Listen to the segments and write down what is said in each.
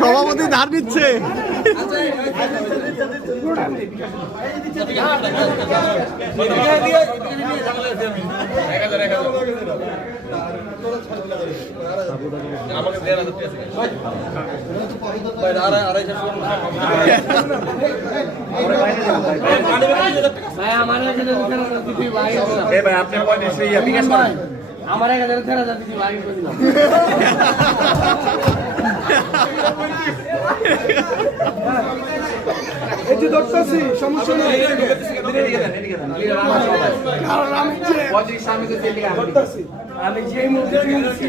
সভাপতি ধার নিচ্ছে ভাই হাজার এ ভাই আপনি পঁয়ত্রিশ বিকাশ করেন। আমার এখানে তেরো হাজার দিদি ভাই করে ধরতেছি সমস্যা নেই কারণ আমি যে ধরতেছি আমি যে মুহূর্তে কিনছি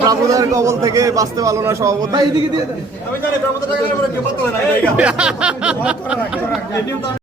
বাবুদার কবল থেকে বাঁচতে পারল না সভাপতি। এইদিকে দিয়ে আমি জানি টাকা